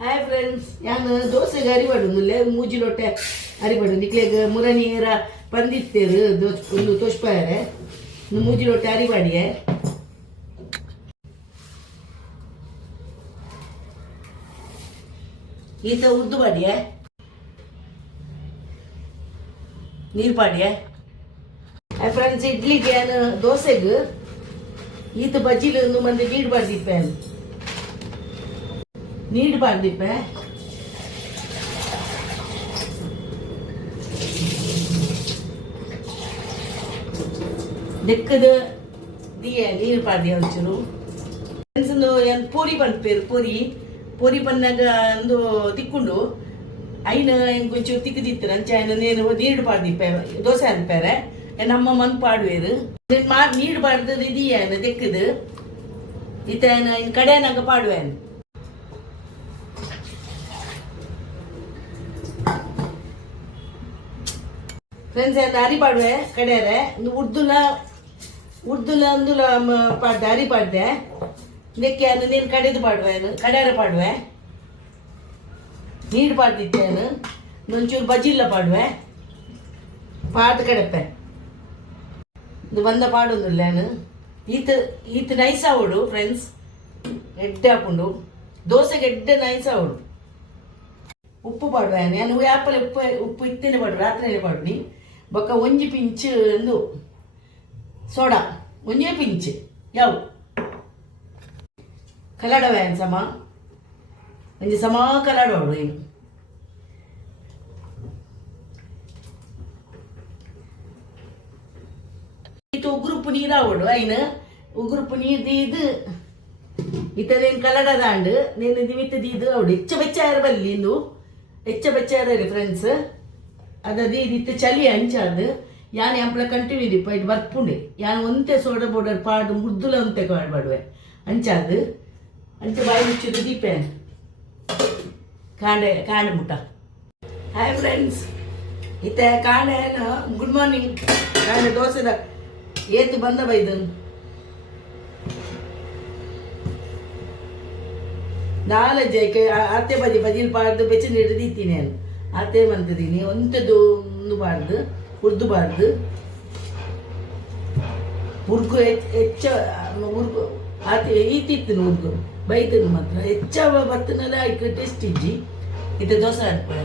Hi friends, ನಾನು ದೋಸೆಗೆ ಅರಿಬಾಡುದಿಲ್ಲ ಮೂಜಿಲೊಟ್ಟೆ ಅರಿಬಾಡು ನಿಕ್ಲೆಗೆ ಮುರನಿಯರ ಪಂದಿತ್ತೇರು ಒಂದು ತೋಷ್ಪಾಯರೆ ಮೂಜಿಲೊಟ್ಟೆ ಅರಿಬಾಡಿಯೆ ಈತ ಉದ್ದು ಬಾಡಿಯೆ ನೀರು ಪಾಡಿಯೆ. ಹಾಯ್ ಫ್ರೆಂಡ್ಸ್, ಇಡ್ಲಿಗೆ ನಾನು ದೋಸೆಗೆ ಈತ ಬಜ್ಜಿಲು ಒಂದು ಮಂದಿ ನೀರು ಬಾಡ್ದಿಪ್ಪೆ ನೀರು ಬಾಡ್ದಿಪ್ಪೆ ದೆಕ್ಕದ ದಿಯೆ ನೀರು ಪಾಡ್ದಿ ಒಂಚೂರು ಫ್ರೆಂಡ್ಸ್. ಏನು ಪೂರಿ ಬಂದ್ಪೇರು ಪೂರಿ ಬಂದಾಗ ಒಂದು ತಿಕ್ಕೊಂಡು ಐನ ಒಂಚೂರು ತಿಕ್ಕದಿತ್ತು ಅಂಚೆ ಐನ ನೀರು ಪಾಡ್ದಿಪ್ಪೆ ದೋಸೆ ಅನ್ಪೇರೆ ನಮ್ಮ ಮನ್ ಪಾಡುವೇರು ನೀರು ಪಾಡ್ದದು ಇದೆಯೇನು ದೆಕ್ಕದು ಈತ ಇನ್ ಕಡೆನಾಗ ಪಾಡುವೇನು. ಫ್ರೆಂಡ್ಸ್ ಏನು ಅರಿ ಪಾಡುವೆ ಕಡೆಯರೆ ಉರ್ದುಲ ಅಂದುಲ ಪಾಡ್ದೆ ಅರಿ ಪಾಡ್ದೆ ಇದಕ್ಕೆ ನೀನು ಕಡೆದು ಪಾಡುವೇನು ಕಡೆಯರ ಪಾಡುವೆ ನೀರು ಪಾಡ್ದಿತ್ತೇನು ಒಂಚೂರು ಬಜ್ಜಿಲ್ಲ ಪಾಡುವೆ ಪಾದ ಕಡೆಪೆ ಇದು ಬಂದ ಪಾಡೋದಿಲ್ಲ ನಾನು ಈತ ನೈಸ್ ಆವಡು ಫ್ರೆಂಡ್ಸ್. ಎಡ್ಡೆ ಹಾಕೊಂಡು ದೋಸೆಗೆ ಎಡ್ಡೆ ನೈಸ್ ಆವಡು. ಉಪ್ಪು ಪಾಡುವೆ ನಾನು ಆ್ಯಪಲ್ ಉಪ್ಪು ಇತ್ತೇನೆ ಪಾಡು ರಾತ್ರಿಯೇ ಪಾಡಿ ಬೊಕ್ಕ ಒಂಜಿ ಪಿಂಚ್ ಒಂದು ಸೋಡಾ ಒಂಜೇ ಪಿಂಚ್ ಯಾವ ಕಲಾಡವೆ ಸಮ ಒಂಜಿ ಸಮ ಕಲಾಡೋಡು ಏನು ಉಗುರುಪ್ಪು ನೀರಾವಡು ಐನ ಉಗುರುಪ್ಪು ನೀರು ದೀದು ಇತ್ತದೇನು ಕಲಡದಾಂಡು ನೀನು ದಿಮಿತ್ತು ದೀದು ಅವಡು ಹೆಚ್ಚ ಬೆಚ್ಚಾರ ಬಲ್ಲಿ ಇಂದು ಹೆಚ್ಚ ಬೆಚ್ಚಾರ ಫ್ರೆಂಡ್ಸ್. ಅದೇ ಇತ್ತು ಚಳಿ ಅಂಚಾದು ಯಾನು ಎಂಪ್ಲ ಕಂಟಿನ್ಯೂ ದಿಪ್ಪ ಇದು ಬರ್ಪುಂಡೆ ಯಾನು ಒಂತೆ ಸೋಡ ಬೋರ್ಡರ್ ಪಾಡು ಮುದ್ದುಲ ಒಂತೆ ಮಾಡ್ಬಾಡುವೆ ಅಂಚಾದು ಅಂಚೆ ಬಾಯಿ ಮುಚ್ಚಿದ್ದು ದೀಪೆ ಕಾಂಡೆ ಮುಟ್ಟ. ಹಾಯ್ ಫ್ರೆಂಡ್ಸ್, ಇತ್ತೆ ಕಾಂಡೆ ಗುಡ್ ಮಾರ್ನಿಂಗ್ ಕಾಂಡೆ ದೋಸೆದ ಏತು ಬಂದ ಬೈದನು ನಾಲಜ್ಜೆ ಅತ್ತೆ ಬಜಿಲ್ ಪಾಡ್ದು ಬೆಚ್ಚ ಹಿಡಿದೀತೀನಿ ನಾನು ಅತ್ತೆ ಮಂತದೀನಿ ಒಂತದ್ದು ಒಂದು ಬಾರ್ದು ಉರ್ದುಬಾರ್ದು ಉರ್ಗು ಹೆಚ್ಚ ಉರ್ಗು ಆತ ಈತಿತ್ತು ಉರ್ಗು ಬೈತನು ಮಾತ್ರ ಹೆಚ್ಚ ಬತ್ತನೆಲ್ಲ ಆಯ್ಕೆ ಟೇಸ್ಟ್ ಇಜ್ಜಿ ಇದು ದೋಸೆ ಹಾಕ್ಬೇಡ.